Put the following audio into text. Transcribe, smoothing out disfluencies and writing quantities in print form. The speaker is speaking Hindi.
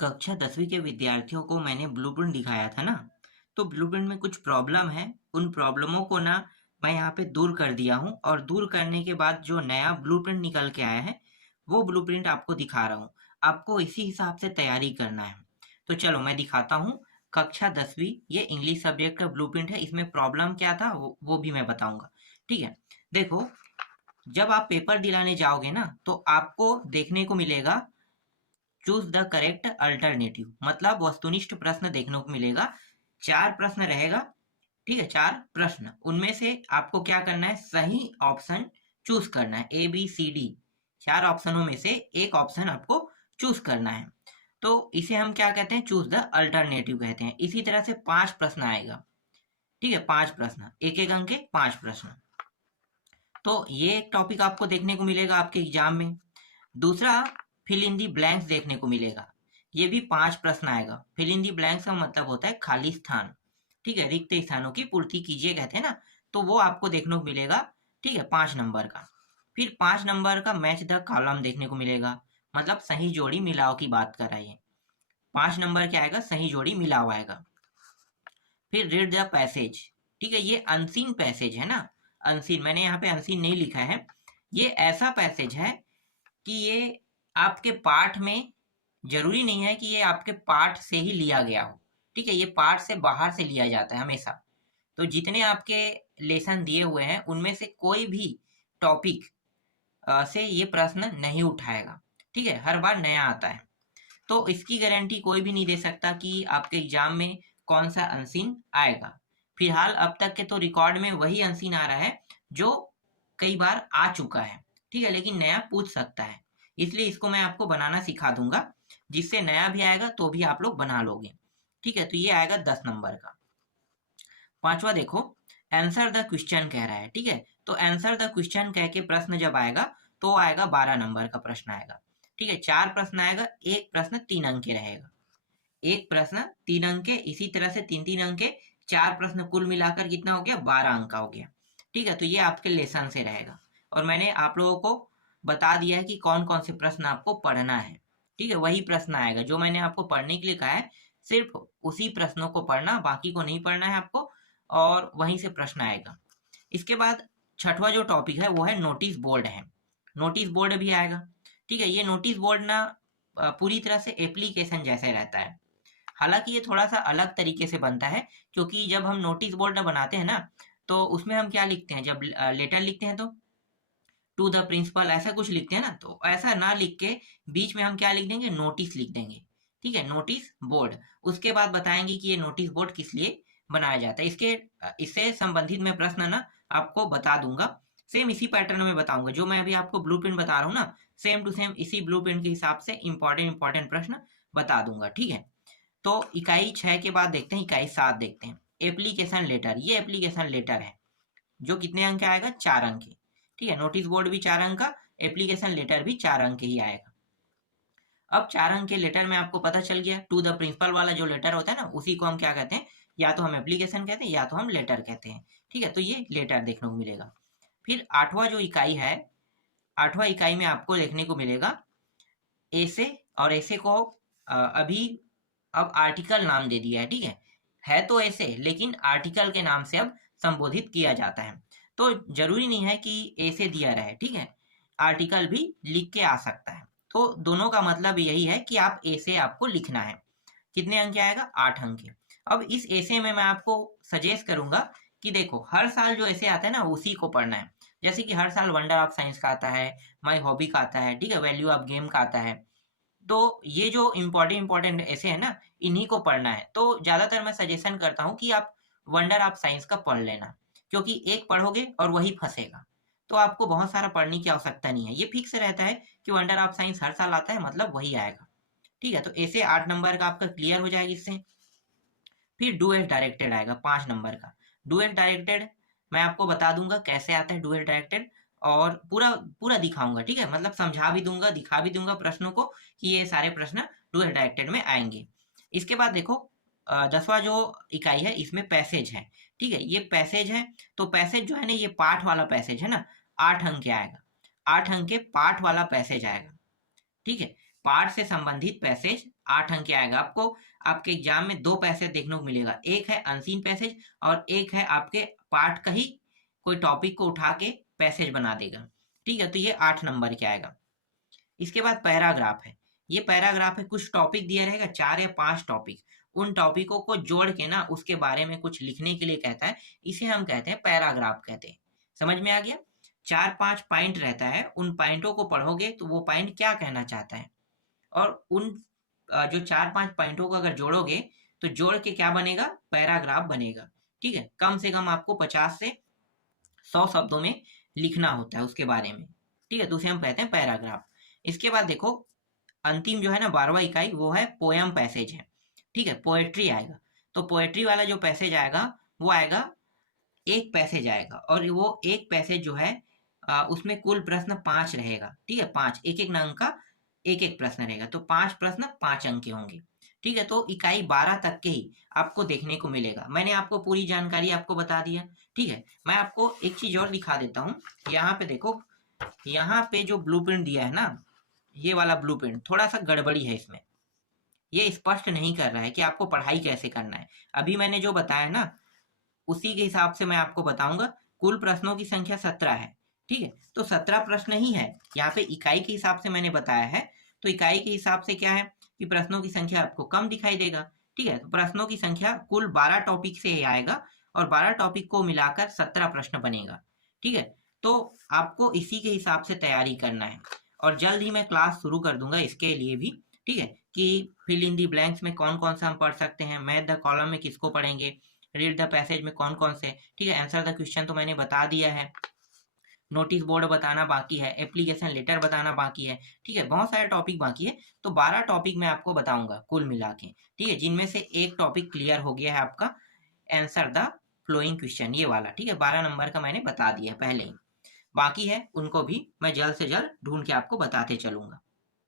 कक्षा 10वीं के विद्यार्थियों को मैंने ब्लूप्रिंट दिखाया था ना, तो ब्लूप्रिंट में कुछ प्रॉब्लम है। उन प्रॉब्लमों को ना मैं यहाँ पे दूर कर दिया हूँ और दूर करने के बाद जो नया ब्लूप्रिंट निकल के आया है, वो ब्लूप्रिंट आपको दिखा रहा हूँ। आपको इसी हिसाब से तैयारी करना है। तो चलो मैं दिखाता हूँ। कक्षा 10वीं ये इंग्लिश सब्जेक्ट का ब्लूप्रिंट है। इसमें प्रॉब्लम क्या था वो भी मैं बताऊंगा। ठीक है, देखो, जब आप पेपर दिलाने जाओगे ना तो आपको देखने को मिलेगा चूज द करेक्ट अल्टरनेटिव, मतलब वस्तुनिष्ठ प्रश्न देखने को मिलेगा। 4 प्रश्न रहेगा। ठीक है, 4 प्रश्न, उनमें से आपको क्या करना है, सही ऑप्शन चूज करना है। ए बी सी डी 4 ऑप्शनों में से एक ऑप्शन आपको चूज करना है। तो इसे हम क्या कहते हैं, चूज द अल्टरनेटिव कहते हैं। इसी तरह से 5 प्रश्न आएगा। ठीक है, 5 प्रश्न, एक एक अंक के 5 प्रश्न। तो ये एक टॉपिक आपको देखने को मिलेगा आपके एग्जाम में। दूसरा, फिल इन दी ब्लैंक्स देखने को मिलेगा। ये भी 5 प्रश्न आएगा। फिल इन दी ब्लैंक्स का मतलब होता है खाली स्थान। ठीक है, रिक्त स्थानों की पूर्ति कीजिए कहते हैं ना, तो वो आपको देखने को मिलेगा। ठीक है, 5 नंबर का। फिर 5 नंबर का मैच द कॉलम देखने को मिलेगा, मतलब सही जोड़ी मिलाओ की बात कर रहा है ये। 5 नंबर क्या आएगा, सही जोड़ी मिलाओ आएगा। फिर रीड द पैसेज। ठीक है, ये अनसीन पैसेज है ना। अनसीन, मैंने यहाँ पे अनसीन नहीं लिखा है। ये ऐसा पैसेज है कि ये आपके पाठ में, जरूरी नहीं है कि ये आपके पाठ से ही लिया गया हो। ठीक है, ये पाठ से बाहर से लिया जाता है हमेशा। तो जितने आपके लेसन दिए हुए हैं उनमें से कोई भी टॉपिक से ये प्रश्न नहीं उठाएगा। ठीक है, हर बार नया आता है। तो इसकी गारंटी कोई भी नहीं दे सकता कि आपके एग्जाम में कौन सा अनसीन आएगा। फिलहाल अब तक के तो रिकॉर्ड में वही अनसीन आ रहा है जो कई बार आ चुका है। ठीक है, लेकिन नया पूछ सकता है, इसलिए इसको मैं आपको बनाना सिखा दूंगा, जिससे नया भी आएगा तो भी आप लोग बना लोगे। ठीक है, तो ये आएगा 10 नंबर का। पांचवा देखो, आंसर द क्वेश्चन कह रहा है। ठीक है, तो आंसर द क्वेश्चन कह के प्रश्न जब आएगा तो आएगा 12 नंबर का प्रश्न आएगा। ठीक है, 4 प्रश्न आएगा, एक प्रश्न 3 अंक के रहेगा। एक प्रश्न 3 अंक के, इसी तरह से 3-3 अंक के 4 प्रश्न, कुल मिलाकर कितना हो गया, 12 अंक का हो गया। ठीक है, तो ये आपके लेसन से रहेगा। और मैंने आप लोगों को बता दिया है कि कौन कौन से प्रश्न आपको पढ़ना है। ठीक है, वही प्रश्न आएगा जो मैंने आपको पढ़ने के लिए कहा है। सिर्फ उसी प्रश्नों को पढ़ना, बाकी को नहीं पढ़ना है आपको, और वहीं से प्रश्न आएगा। इसके बाद छठवां जो टॉपिक है वो है नोटिस बोर्ड है। नोटिस बोर्ड भी आएगा। ठीक है, ये नोटिस बोर्ड ना पूरी तरह से एप्लीकेशन जैसे रहता है। हालांकि ये थोड़ा सा अलग तरीके से बनता है, क्योंकि जब हम नोटिस बोर्ड बनाते हैं ना, तो उसमें हम क्या लिखते हैं, जब लेटर लिखते हैं तो टू द प्रिंसिपल ऐसा कुछ लिखते हैं ना, तो ऐसा ना लिख के बीच में हम क्या लिख देंगे, नोटिस लिख देंगे। ठीक है, नोटिस बोर्ड। उसके बाद बताएंगे कि ये नोटिस बोर्ड किस लिए बनाया जाता है। इससे संबंधित मैं प्रश्न ना आपको बता दूंगा। सेम इसी पैटर्न में बताऊंगा, जो मैं अभी आपको ब्लूप्रिंट बता रहा हूँ ना, सेम टू सेम इसी ब्लूप्रिंट के हिसाब से इंपॉर्टेंट प्रश्न बता दूंगा। ठीक है, तो इकाई 6 के बाद देखते हैं इकाई 7 देखते हैं। एप्लीकेशन लेटर, ये एप्लीकेशन लेटर है जो कितने अंक का आएगा, 4 अंक के। ठीक है, नोटिस बोर्ड भी 4 अंक का, एप्लीकेशन लेटर भी 4 अंक के ही आएगा। अब 4 अंक के लेटर में आपको पता चल गया, टू द प्रिंसिपल वाला जो लेटर होता है ना, उसी को हम क्या कहते हैं, या तो हम एप्लीकेशन कहते हैं या तो हम लेटर कहते हैं। ठीक है, तो ये लेटर देखने को मिलेगा। फिर 8वां जो इकाई है, 8वां इकाई में आपको देखने को मिलेगा ऐसे। और ऐसे को अभी अब आर्टिकल नाम दे दिया है। ठीक है तो ऐसे, लेकिन आर्टिकल के नाम से अब संबोधित किया जाता है। तो जरूरी नहीं है कि ऐसे दिया रहे। ठीक है, आर्टिकल भी लिख के आ सकता है। तो दोनों का मतलब यही है कि आप ऐसे आपको लिखना है। कितने अंक के आएगा, 8 अंक के। अब इस ऐसे में मैं आपको सजेस्ट करूंगा कि देखो, हर साल जो ऐसे आता है ना उसी को पढ़ना है। जैसे कि हर साल वंडर ऑफ साइंस का आता है, माई हॉबी का आता है, ठीक है, वैल्यू ऑफ गेम का आता है। तो ये जो इम्पोर्टेंट ऐसे है ना, इन्हीं को पढ़ना है। तो ज्यादातर मैं सजेशन करता हूँ कि आप वंडर ऑफ साइंस का पढ़ लेना, क्योंकि एक पढ़ोगे और वही फंसेगा। तो आपको बहुत सारा पढ़ने की आवश्यकता नहीं है, ये फिक्स रहता है कि वंडर ऑफ साइंस हर साल आता है, मतलब वही आएगा। ठीक है, तो ऐसे 8 नंबर का आपका क्लियर हो जाएगा इससे। फिर डू एज डायरेक्टेड आएगा 5 नंबर का। डू एज डायरेक्टेड मैं आपको बता दूंगा कैसे आता है डू एज डायरेक्टेड, और पूरा पूरा दिखाऊंगा। ठीक है, मतलब समझा भी दूंगा, दिखा भी दूंगा प्रश्नों को कि ये सारे प्रश्न डू एज डायरेक्टेड में आएंगे। इसके बाद देखो, 10वां जो इकाई है इसमें पैसेज है। ठीक है, ये पैसेज है। तो पैसेज जो है ना, ये पाठ वाला पैसेज है ना, 8 अंक के आएगा। 8 अंक के पाठ वाला पैसेज आएगा। ठीक है, पार्ट से संबंधित पैसेज 8 अंक के आएगा। आपको आपके एग्जाम में 2 पैसेज देखने को मिलेगा, एक है अनसीन पैसेज और एक है आपके पार्ट का ही कोई टॉपिक को उठा के पैसेज बना देगा। ठीक है, तो ये 8 नंबर के आएगा। इसके बाद पैराग्राफ है। ये पैराग्राफ है, कुछ टॉपिक दिया रहेगा, 4 या 5 टॉपिक, उन टॉपिकों को जोड़ के ना उसके बारे में कुछ लिखने के लिए कहता है, इसे हम कहते हैं पैराग्राफ कहते हैं। समझ में आ गया? 4-5 पॉइंट रहता है, उन पॉइंटों को पढ़ोगे तो वो पॉइंट क्या कहना चाहता है, और उन जो 4-5 पॉइंटों को अगर जोड़ोगे तो जोड़ के क्या बनेगा, पैराग्राफ बनेगा। ठीक है, कम से कम आपको 50 से 100 शब्दों में लिखना होता है उसके बारे में। ठीक है, तो उसे हम कहते हैं पैराग्राफ। इसके बाद देखो अंतिम जो है ना 12वां इकाई, वो है पोयम पैसेज है। ठीक है, पोएट्री आएगा। तो पोएट्री वाला जो पैसेज आएगा वो आएगा, एक पैसेज आएगा, और वो एक पैसेज जो है उसमें कुल प्रश्न 5 रहेगा। ठीक है, 5, एक एक अंक का एक एक प्रश्न रहेगा, तो 5 प्रश्न 5 अंक के होंगे। ठीक है, तो इकाई 12 तक के ही आपको देखने को मिलेगा। मैंने आपको पूरी जानकारी आपको बता दिया। ठीक है, मैं आपको एक चीज और दिखा देता हूँ। यहाँ पे देखो, यहाँ पे जो ब्लूप्रिंट दिया है ना, ये वाला ब्लूप्रिंट थोड़ा सा गड़बड़ी है इसमें। ये स्पष्ट नहीं कर रहा है कि आपको पढ़ाई कैसे करना है। अभी मैंने जो बताया ना उसी के हिसाब से मैं आपको बताऊंगा। कुल प्रश्नों की संख्या 17 है। ठीक है, तो 17 प्रश्न ही है। यहाँ पे इकाई के हिसाब से मैंने बताया है, तो इकाई के हिसाब से क्या है कि प्रश्नों की संख्या आपको कम दिखाई देगा। ठीक है, तो प्रश्नों की संख्या कुल 12 टॉपिक से ही आएगा, और 12 टॉपिक को मिलाकर 17 प्रश्न बनेगा। ठीक है, तो आपको इसी के हिसाब से तैयारी करना है, और जल्द ही मैं क्लास शुरू कर दूंगा इसके लिए भी। ठीक है, कि फिल इन दी ब्लैंक्स में कौन कौन सा हम पढ़ सकते हैं, मैथ द कॉलम में किसको पढ़ेंगे, रीड द पैसेज में कौन कौन से। ठीक है, आंसर द क्वेश्चन तो मैंने बता दिया है, नोटिस बोर्ड बताना बाकी है, एप्लीकेशन लेटर बताना बाकी है। ठीक है, बहुत सारे टॉपिक बाकी है, तो 12 टॉपिक मैं आपको बताऊंगा कुल मिला के। ठीक है, जिनमें से एक टॉपिक क्लियर हो गया है आपका, आंसर द फ्लोइंग क्वेश्चन, ये वाला। ठीक है, 12 नंबर का मैंने बता दिया पहले ही, बाकी है उनको भी मैं जल्द से जल्द ढूंढ के आपको बताते चलूंगा।